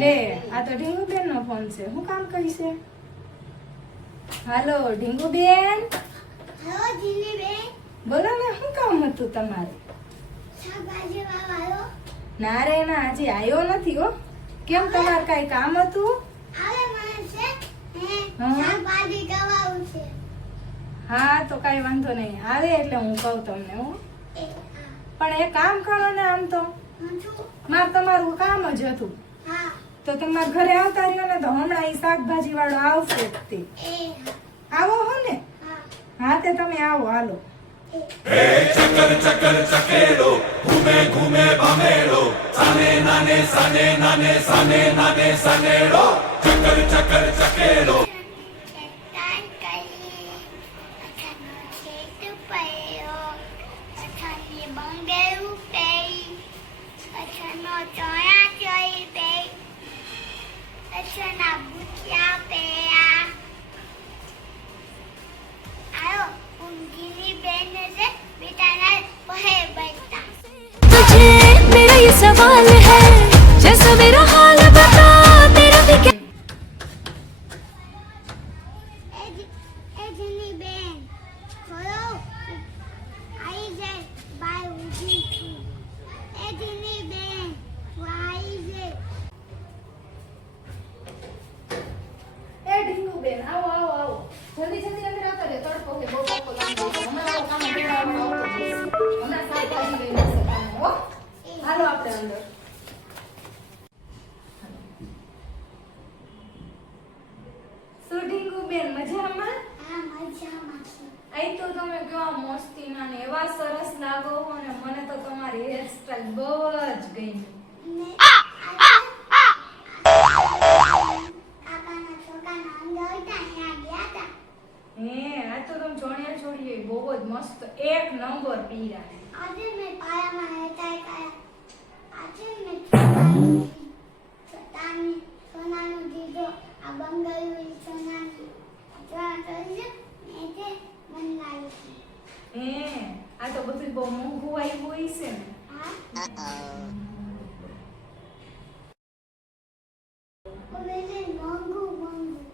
લે આ તો ઢીંગુબેન નો ફોન છે. હું કામ કરી છે? હાલો ઢીંગુબેન. બેન જીલીબેન બોલો ને શું કામ હતું તમારે? શાકભાજી વાળો ના રે ના હજી આવ્યો નથી હો. કેમ તમારે કઈ કામ હતું? આવે મને છે હા. શાકભાજી કવાવું છે. હા તો કઈ વાંધો નહીં. આવે એટલે હું કહું તમને હા. પણ એ કામ કરો ને આમ તો. હું મારે તમારું કામ જ હતું. તો તમારા ઘરે આવતા રહ્યો ને તો હમણાં એ શાકભાજી વાળો આવશે જ તે. આવો હો ને. હા. તે તમે આવો હાલો. એ. તાન આઈ જાય તમે જોણ્યા છોડીએ બહુ જ મસ્ત એક નંબર પીરા છોકરાની છોટાની સોનાનું દીધો આ બંગાળી સોનાની જોવા કરી છે ને તે મન લાવી છે હે આ તો બધું બહુ મોંઘું આવ્યું હોય છે ને હા હવે છે મોંઘું મોંઘું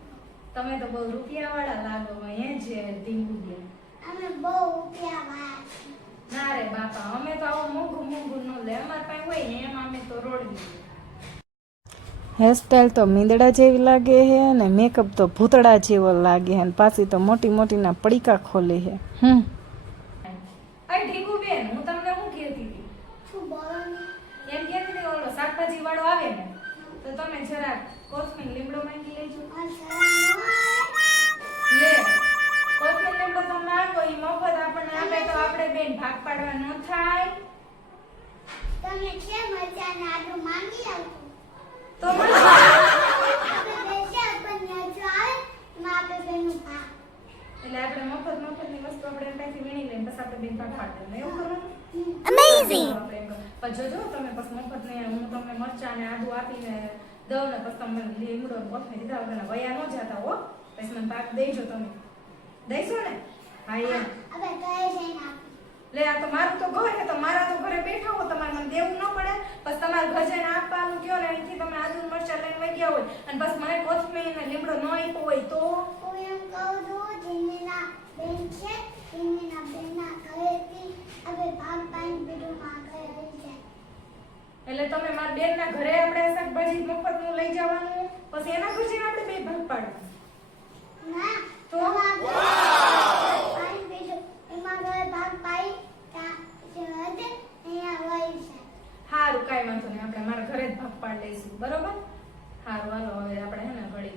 તમે તો બહુ રૂપિયા વાળા લાગો હે જે ઢીંગુડિયા અમે બહુ રૂપિયા વાળા ના રે બાપા અમે તો આવું મોંઘું મોંઘું ન લે. અમાર પાસે હોય ને એમ અમે તો રોડી હેરસ્ટાઈલ તો મીંદડા જેવી લાગે છે અને મેકઅપ તો ભૂતડા જેવો લાગે છે અને પાછી તો મોટી મોટીના પડીકા ખોલે છે હમ. એ મફત આપણને આપે તો આપણે બેન ભાગ પાડવા ન થાય. તમે છે મજાના આડું માંગી આવતું તો ને આદુ આપીને દઉં ને પછી લીમડો કોથમીર દીધા વગરના વયા ન જતા હો. પછી મને પાક દેજો તમે. દઈશો ને? લે આ તો મારું તો ઘર ને તો મારા તો ઘરે બેઠા હો તમારે મને દેવું ન પડે. બસ તમારે ઘર જઈને આપવાનું કયો ને અહીંથી તમે આદુ મરચા લઈને વહી ગયા હોય. અને બસ મને કોથમીર ને લીમડો ન આપ્યો હોય તો? હું એમ કહું છું જીમીના બેન છે જીમીના બેનના ઘરેથી હવે ભાગ પાડીને બીજું માં ઘરે લઈ એટલે તમે મારા બેન ના ઘરે આપણે શાકભાજી મફતનું લઈ જવાનું? પછી એના ઘર આપણે બે ભાગ પાડવાનું ના તો? એમાં ઘરે ભાગ પાડીને બીજું એમાં ઘરે ભાગ પાડી ત્યાં જે હશે અહીંયા વહી જાય હારું કાંઈ વાંધો નહીં આપણે મારા ઘરે જ ભાગ પાડ લઈશું બરોબર હારું હાલો હવે આપણે હે ને ઘડી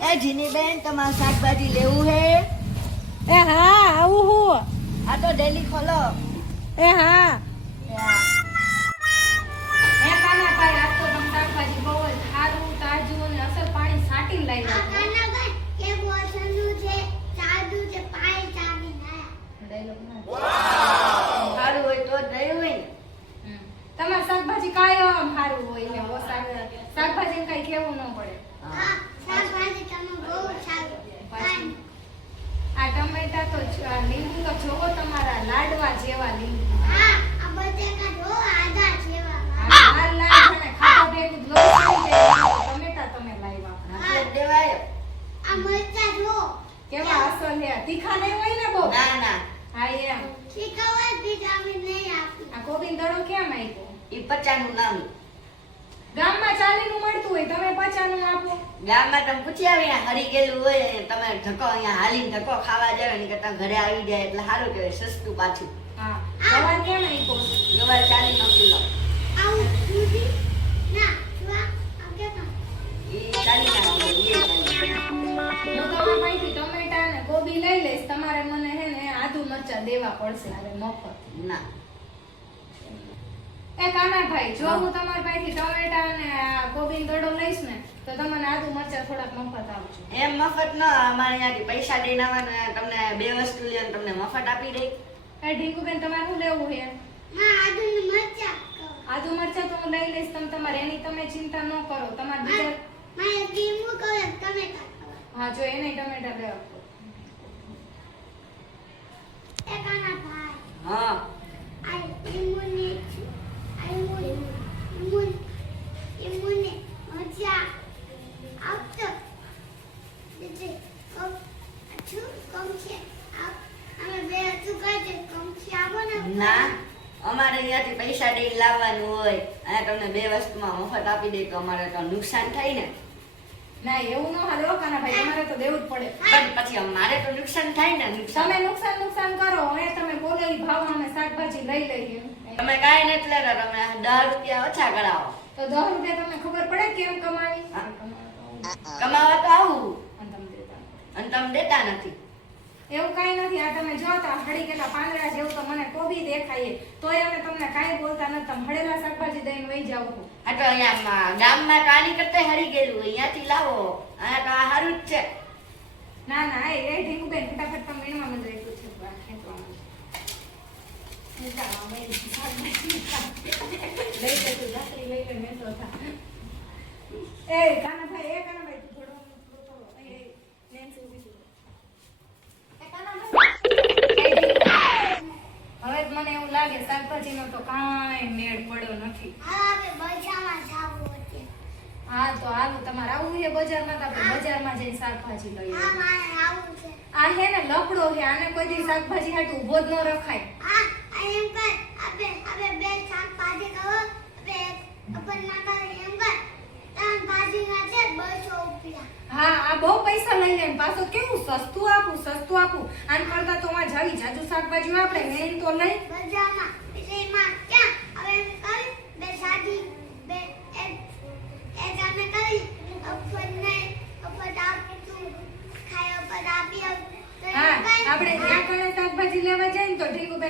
એ જીની બેન તમારે શાકભાજી લેવું હે? એ હા આવું હું. આ તો ડેલી ખોલો એ હા. એ કાના ભાઈ આ તો શાકભાજી બહુ જ સારું તાજું અને અસર પાણી સાટીને લઈ આવ્યો કે બોસનું છે તાજું છે પાણી સાટી ના ડાયલોગ ના. સારું હોય તો હોય તમારે શાકભાજી કાયમ સારું હોય શાકભાજી કઈ કેવું ન પડે. આ ટમેટા તો તીખા નહીં હોય ને હા એમ. તીખા હોય વિટામિન આ કોબીન કેમ આપ્યો એ પચાનું નામ ગામમાં ચાલીનું મળતું હોય તમે પચાનું આપો. ગામમાં તમે પૂછી આવી હરી ગયેલું હોય અને તમે ધક્કો અહીંયા હાલીને ધક્કો ખાવા જાય ને કરતા ઘરે આવી જાય એટલે સારું કહેવાય સસ્તું પાછું. હા ગવાર કેમ આપ્યો? ગવાર ચાલી નો કિલો. આવું ના જુઆ ચાલી ના ચાલી હું તમારા પાસેથી ટમેટા ને કોબી લઈ લઈશ તમારે મને હે ને આદુ મરચા દેવા પડશે હવે મફત. ના. એ કાનાભાઈ જો હું. તમારા પાસેથી ટમેટા અને કોબીન કોબીનો દડો લઈશ ને તો તમને આદુ મરચા થોડાક મફત આપજો. એમ મફત ન અમારે અહીંયાથી પૈસા દઈને આવવાના તમને બે વસ્તુ લે ને તમને મફત આપી દે એ ઢીંગુબેન તમારે શું લેવું છે? માં આદુની મરચા આદુ મરચા તો હું લઈ લઈશ તમે તમારે એની તમે ચિંતા ન કરો. તમારે બીજા મારે લીંબુ કહો તમે હા જો એને ટમેટા લેવા એ કાના ભાઈ હા. આ લીંબુની આ લીંબુ લીંબુ લીંબુની મરચા આપતો દીદી અછું કમ છે? આપ અમે બે અછું કરજે કમ છે આવો ને ના અમારે અહીંયાથી પૈસા દઈ લાવવાનું હોય. અને તમને બે વસ્તુમાં મફત આપી દે તો અમારે તો નુકસાન થાય ને. ના એવું ન હાલો કાના ભાઈ અમારે તો દેવું જ પડે. પણ પછી અમારે તો નુકસાન થાય ને તમે નુકસાન નુકસાન કરો હવે તમે બોલેલી ભાવમાં અમે શાકભાજી લઈ લઈએ. તમે કાંઈ નથી લેતા તમે દસ રૂપિયા ઓછા કરાવો તો દસ રૂપિયા તમને ખબર પડે કેમ કમાવી? કમાવા તો આવું. અને તમે દેતા નથી. અને તમે દેતા નથી. એવું કાંઈ નથી. આ તમે જોતા હળી ગયેલા પાંદડા જેવું તો મને કોબી દેખાય. તોય અમે તમને કાંઈ બોલતા નથી. તમે હળેલા શાકભાજી દઈને વહી જાવ છો. આ તો અહીંયા ગામમાં આની કરતા હરી ગયેલું. અહીંયાથી લાવો. આ તો આ સારું જ છે. ના ના એ ઢીંગુબેન ફટાફટ તમે એમાં મંદ મને એવું લાગે શાકભાજીનો તો કાંઈ મેળ પડ્યો નથી હા તો હાલો તમારે આવું છે. બજારમાં તો આપણે બજારમાં જઈને શાકભાજી લઈ આ હે ને લકડો છે આને કોઈ દી શાકભાજી હાટુ ઊભો જ ન રખાય. હા આ બહુ પૈસા લઈ લે પાછું કેવું સસ્તું આપું સસ્તું આપું. આન કરતા તો માં જાવી જાજુ શાકભાજી આપણે મેન તો નહીં. બજારમાં એટલે એમાં ક્યાં હવે એમ કરી બે સાદી બે એક એક અમે કરી અપનને અપન આપતું ખાય અપન આપી આવ તો એમ હા કર. આપણે ત્યાં કણે શાકભાજી લેવા જાય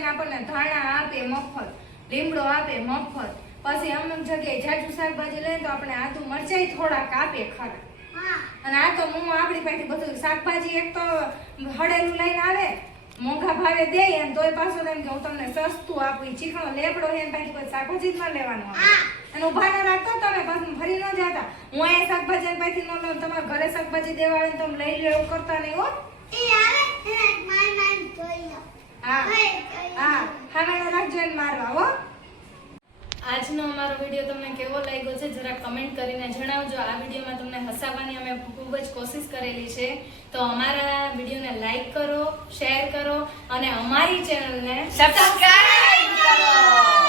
આપણને ધાણા આપે મફત લીમડો આપે મફત. પછી અમુક જગ્યાએ જાજુ શાકભાજી લઈએ તો આપણે આદુ મરચાઈ થોડાક આપે ખરા. અને આ તો હું આપણી પાસેથી બધું શાકભાજી એક તો હળેલું લઈને આવે મોંઘા ભાવે દે એમ તોય પાછું એમ કે હું તમને સસ્તું આપું ચીકણો લેબડો એમ પાછી કોઈ શાકભાજી જ ન લેવાનું અને ઊભા ના રાખતો તમે પાછું ફરી ન જતા. હું અહીંયા શાકભાજી પાછી ન લઉં તમારા ઘરે શાકભાજી દેવા આવે તમે લઈ લો એવું કરતા નહીં હો. હા. ખાના રાખજો અને મારવા, હો. આજનો અમારો વીડિયો તમને કેવો લાગ્યો છે, જરા કમેન્ટ કરીને જણાવજો. આ વિડીયોમાં તમને હસાવવાની અમે ખૂબ જ કોશિશ કરેલી છે. તો અમારા વિડીયોને લાઈક કરો શેર કરો અને અમારી ચેનલને સબસ્ક્રાઇબ કરો.